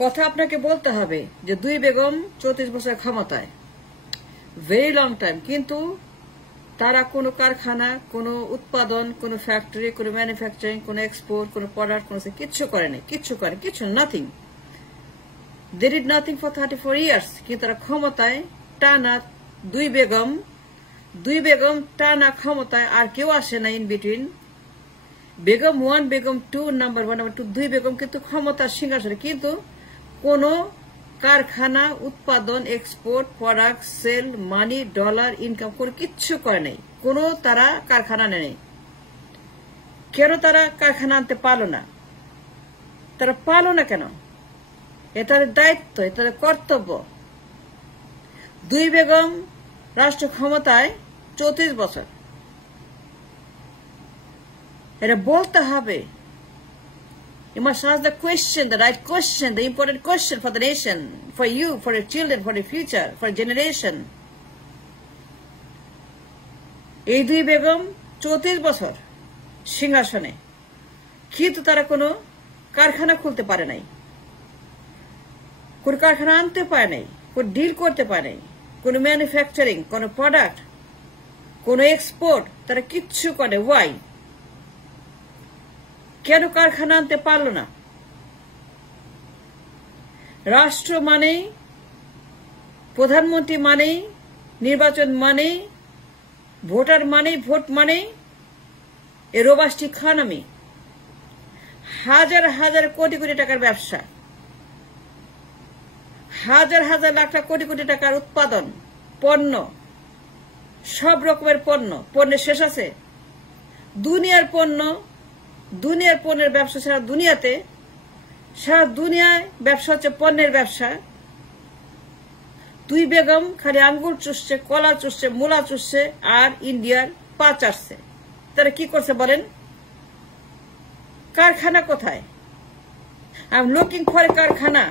কথা আপনাকে বলতে হবে যে দুই বেগম 34 বছর ক্ষমতায়, ভেরি লং টাইম, কিন্তু তারা কোনো কারখানা, কোনো উৎপাদন, কোনো ফ্যাক্টরি, কোনো ম্যানুফ্যাকচারিং, কোনো এক্সপোর্ট, কোনো প্রোডাক্ট, কোনো কিচ্ছু করেনি, কিছু nothing. They did nothing for 34 years. কিন্তু তারা ক্ষমতায় টানা দুই বেগম টানা ক্ষমতায়, আর কেউ আসে না in between. Begum 1, Begum 2, number 1, number 2, দুই বেগম কিন্তু ক্ষমতার সিংহাসনে, কিন্তু কোনো কারখানা, উৎপাদন, এক্সপোর্ট, প্রোডাক্ট, সেল, মানি, ডলার, ইনকাম কোনো কিচ্ছু করে নেই। কোনো তারা কারখানা নেই। কেন তারা কারখানা আনতে পারলো না? তারা পারলো না কেন? এটা তাদের দায়িত্ব, এটা তাদের কর্তব্য। দুই বেগম রাষ্ট্র ক্ষমতায় 34 বছর, এটা বলতে হবে। You must ask the question, the right question, the important question for the nation, for you, for your children, for your future, for your generation. এই দুই বেগম 34 বছর সিংহাসনে, কিন্তু তারা কোনো কারখানা খুলতে পারে নাই, কোনো কারখানা আনতে পারে নাই, কোনো ডিল করতে পারে নাই, কোনো ম্যানুফ্যাকচারিং, কোনো প্রোডাক্ট, কোনো এক্সপোর্ট, তারা কিচ্ছু করে। ওয়াই? কেন কারখানা আনতে পারল না? রাষ্ট্র মানেই, প্রধানমন্ত্রী মানেই, নির্বাচন মানেই, ভোটার মানেই, ভোট মানেই এ রোবাস্ট ইকোনমি, হাজার হাজার কোটি কোটি টাকার ব্যবসা, হাজার হাজার লাখ লাখ কোটি কোটি টাকার উৎপাদন, পণ্য, সব রকমের পণ্য, পণ্যের শেষ আছে। দুনিয়ার পণ্যের ব্যবসা সারা দুনিয়াতে, সারা দুনিয়ায় ব্যবসা হচ্ছে পণ্যের ব্যবসা। দুই বেগম খালি আঙ্গুর চুষছে, কলা চুষছে, মূলা চুষছে, আর ইন্ডিয়ার পা চাটছে। তারা কি করছে বলেন? কারখানা কোথায়? I am looking for a কারখানা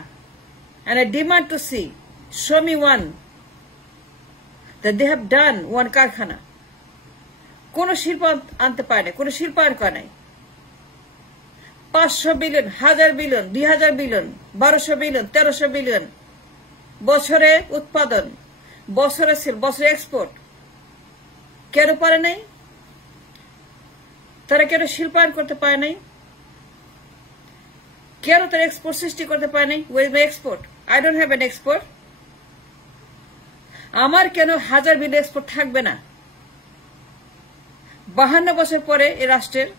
and I demand to see, show me one that they have done one কারখানা। কোন শিল্প আনতে পারে না, কোন শিল্পায়ন করে নাই। 500 billion, 1000 billion, 2000 billion, 1200 billion, 1300 billion বছরে উৎপাদন, বছরে সেল, বছরে এক্সপোর্ট। কেন পারে নাই? তারা কেন শিল্পায়ন করতে পারে নাই? কেন তারা এক্সপোর্ট সৃষ্টি করতে পারে নাই? Where my export? I don't have an export. আমার কেন 1000 বিলিয়ন এক্সপোর্ট থাকবে না? 52 বছর পরে এ রাষ্ট্রের,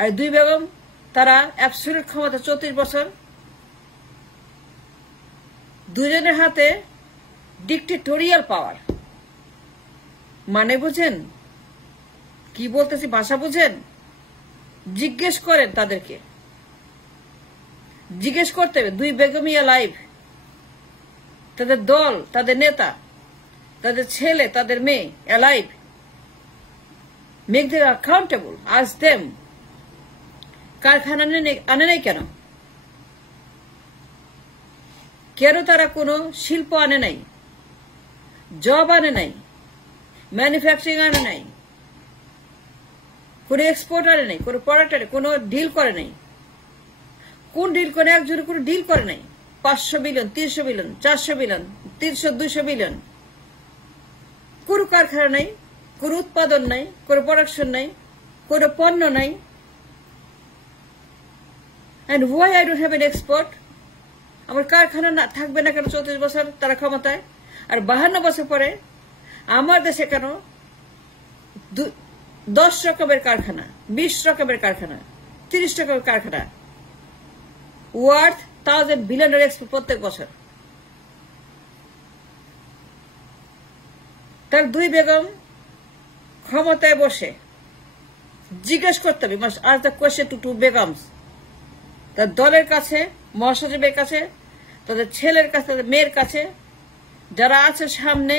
আর দুই বেগম তারা অ্যাবসলিউট ক্ষমতা 34 বছর, দুজনের হাতে ডিক্টেটোরিয়াল পাওয়ার। মানে বুঝেন কি বলতেছি? ভাষা বুঝেন? জিজ্ঞেস করেন তাদেরকে, জিজ্ঞেস করতে হবে। দুই বেগমই লাইভ, তাদের দল, তাদের নেতা, তাদের ছেলে, তাদের মেয়ে alive. Make them accountable, ask them. কারখানা আনে নাই কেন? কেন তারা কোনো শিল্প আনে নাই, জব আনে নাই, ম্যানুফ্যাকচারিং আনে নাই, কোনো এক্সপোর্ট আনে নাই, কোনো প্রোডাক্ট আনে, কোনো ডিল করে নাই? কোন ডিল করে? একজনে কোনো ডিল করে নাই। 500 বিলিয়ন, 300 বিলিয়ন, 400 বিলিয়ন, 300, 200 বিলিয়ন। কোনো কারখানা নাই, কোনো উৎপাদন নাই, কোনো প্রোডাকশন নাই, কোনো পণ্য নাই। And why I don't have an export? আমার কারখানা না থাকবে না কেন? 34 বছর তারা ক্ষমতায়, আর 52 বছর পরে আমার দেশে কেন 10 রকমের কারখানা, 20 রকমের কারখানা, 30 রকমের কারখানা, ওয়ার্থ 1000 বিলিয়ন এক্সপোর্ট প্রত্যেক বছর। তার দুই বেগম ক্ষমতায় বসে জিজ্ঞেস করতে হবে, must ask the question to বেগমস, তার দলের কাছে, মহাসচিবের কাছে, তাদের ছেলের কাছে, তাদের মেয়ের কাছে, যারা আছে সামনে।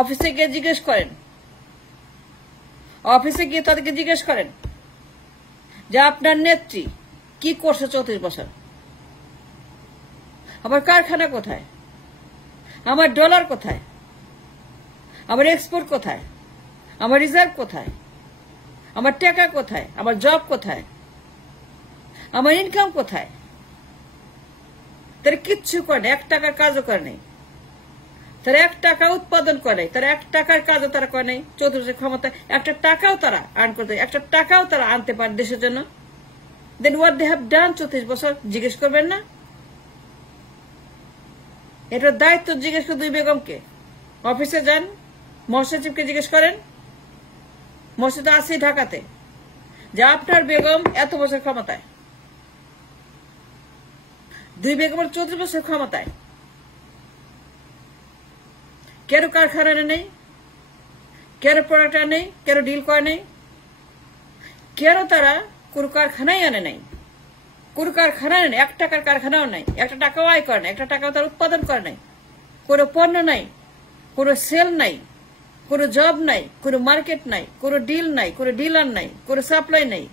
অফিসে গিয়ে জিজ্ঞেস করেন, অফিসে গিয়ে তাদেরকে জিজ্ঞেস করেন যে আপনার নেত্রী কি করছে 34 বছর? আমার কারখানা কোথায়? আমার ডলার কোথায়? আমার এক্সপোর্ট কোথায়? আমার রিজার্ভ কোথায়? আমার টাকা কোথায়? আমার জব কোথায়? আমার ইনকাম কোথায়? তারা কিচ্ছু করে না, 1 টাকার কাজও করে নাই, তারা 1 টাকা উৎপাদন করে নাই, তারা 1 টাকার কাজও তারা করে নাই। 34 বছর ক্ষমতা, 1 টাকাও তারা আর্ন করতে, 1 টাকাও তারা আনতে পারে দেশের জন্য। দেন হোয়াট দে হ্যাভ ডান 34 বছর জিজ্ঞেস করবেন না? এটার দায়িত্ব জিজ্ঞেস করে 2 বেগমকে। অফিসে যান, মহাসচিবকে জিজ্ঞেস করেন, মহাসচিব আছে ঢাকাতে, যে আপনার বেগম এত বছর ক্ষমতায়, 2 বেগমের 34 বছর ক্ষমতায়, কেন কারখানা নেই, কেন প্রোডাক্ট নেই, কেন ডিল করে নেই, কেন তারা কোন কারখানাই আনে নাই, কোন কারখানা নেই, 1 টাকার কারখানাও নাই, 1 টাকাও আয় করে নাই, 1 টাকাও তারা উৎপাদন করে নাই, কোনো পণ্য নাই, কোনো সেল নাই, কোনো জব নাই, কোনো মার্কেট নাই, কোনো ডিল নাই, কোনো ডিলার নাই, কোনো সাপ্লাই নাই,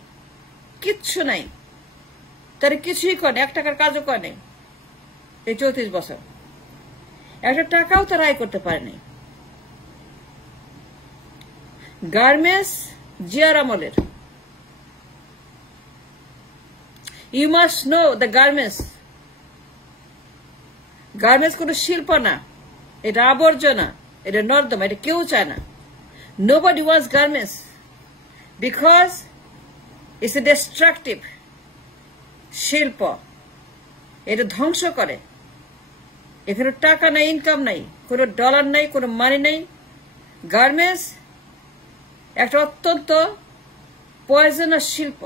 কিচ্ছু নাই, তারা কিছুই করে, 1 টাকার কাজও করে নাই এই 34 বছর। 1 টাকাও তারা আয় করতে পারেনি। গার্মেন্টস জিয়ার আমলের, you must know the garments কোনো শিল্প না, এটা আবর্জনা, এটা নর্দমা, এটা কেউ চায় না। Nobody wants garments because it's a destructive শিল্প, এটা ধ্বংস করে। এখানে টাকা নাই, ইনকাম নাই, কোনো ডলার নাই, কোনো মানি নাই। গার্মেন্টস একটা অত্যন্ত পয়জনাস শিল্প,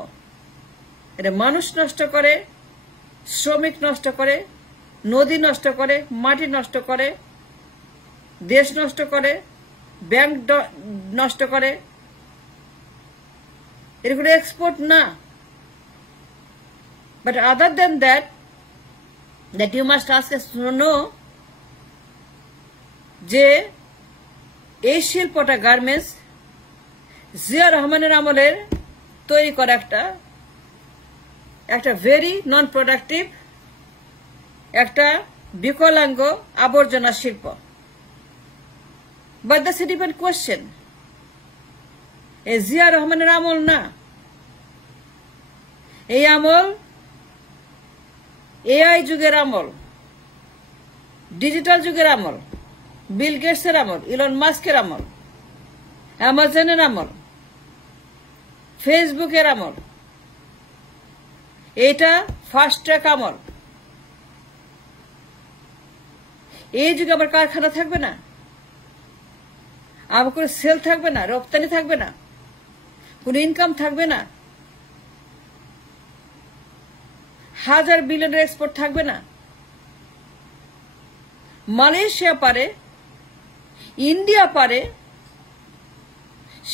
এটা মানুষ নষ্ট করে, শ্রমিক নষ্ট করে, নদী নষ্ট করে, মাটি নষ্ট করে, দেশ নষ্ট করে, ব্যাংক নষ্ট করে। এটা কোনো এক্সপোর্ট না। But other than that you must ask us to know যে এই শিল্পটা গার্মেন্টস জিয়া রহমানের আমলের তৈরি করা একটা ভেরি নন প্রোডাক্টিভ, একটা বিকলাঙ্গ আবর্জনা শিল্প। But that's a different question. এই জিয়া রহমানের আমল না, এই আমল এআই যুগের আমল, ডিজিটাল যুগের আমল, বিল গেটসের আমল, ইলন মাস্কের আমল, অ্যামাজনের আমল, ফেসবুকের আমল। এটা ফাস্ট ট্র্যাক আমল। এই যুগে আবার কারখানা থাকবে না, আবার কোনো সেল থাকবে না, রপ্তানি থাকবে না, কোনো ইনকাম থাকবে না, 1000 বিলিয়নের এক্সপোর্ট থাকবে না। মালয়েশিয়া পারে, ইন্ডিয়া পারে,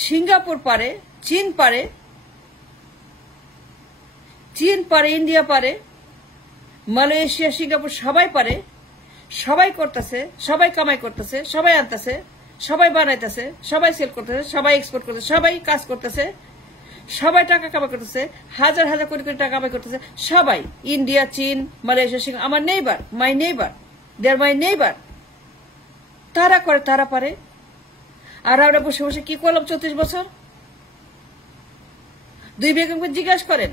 সিঙ্গাপুর পারে, চীন পারে, ইন্ডিয়া পারে, মালয়েশিয়া, সিঙ্গাপুর সবাই পারে, সবাই করতেছে, সবাই কামাই করতেছে, সবাই আনতেছে, সবাই বানাইতেছে, সবাই সেল করতেছে, সবাই এক্সপোর্ট করতেছে, সবাই কাজ করতেছে, সবাই টাকা কামাই করতেছে, হাজার হাজার কোটি কোটি টাকা কামাই করতেছে সবাই। ইন্ডিয়া, চীন, মালয়েশিয়া, সিঙ্গাপুর, আমার neighbour, my neighbour, they are my neighbour. তারা করে, তারা পারে। আর আমরা বসে বসে কি করলাম 34 বছর? 2 বেগমকে জিজ্ঞাসা করেন,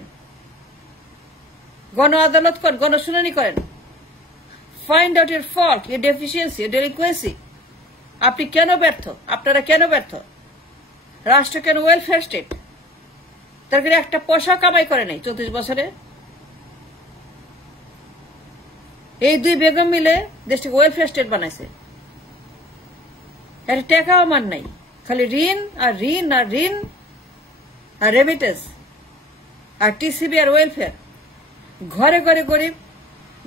গণ আদালত করেন, গণশুনানি করেন, find out your fault, your deficiency, your delinquency. আপনি কেন ব্যর্থ? আপনারা কেন ব্যর্থ? রাষ্ট্র কেন ওয়েলফেয়ার স্টেট? তার কাছে 1 পয়সা কামাই করে নাই 34 বছরে। এই 2 বেগম মিলে দেশটাকে ওয়েলফেয়ার স্টেট বানাইছে। একটা টাকাও আমার নাই, খালি ঋণ আর ঋণ আর ঋণ আর রেমিটেন্স আর টিসিবি আর ওয়েলফেয়ার। ঘরে ঘরে গরিব,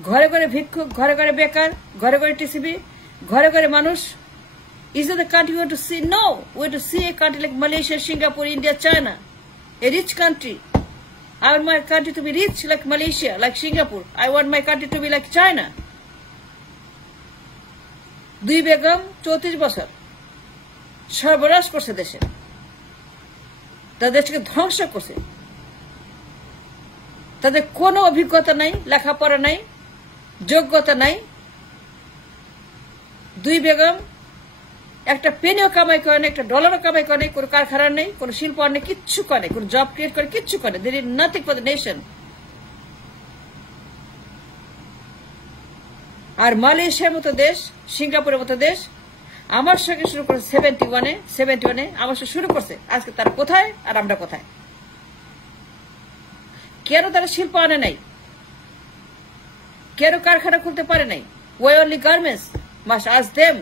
ঘরে ঘরে ভিক্ষুক, ঘরে ঘরে বেকার, ঘরে ঘরে টিসিবি, ঘরে ঘরে মানুষ। Is it the country we want to see? No, we want to see a country like Malaysia, Singapore, India, China, a rich country. I want my country to be rich like Malaysia, like Singapore. I want my country to be like China. 2 Begum 34 বছর সর্বনাশ করছে দেশে, তাদের দেশকে ধ্বংস করছে। তাদের কোনো অভিজ্ঞতা নাই, লেখাপড়া নাই, যোগ্যতা নাই। 2 বেগম একটা পেনিও কামাই করে না, একটা ডলারও কামাই করে, কোনো কারখানা নেই, কোনো শিল্প নেই, কিচ্ছু করে, কোনো জব ক্রিয়েট করে, কিচ্ছু করে। There is nothing for the nation. আর মালয়েশিয়ার মতো দেশ, সিঙ্গাপুরের মতো দেশ আমার সঙ্গে শুরু করছে 71-এ আমার সঙ্গে শুরু করছে। আজকে তারা কোথায় আর আমরা কোথায়? কেন তারা শিল্প আনে নাই? কেন কারখানা খুলতে পারে নাই? Why only garments must ask them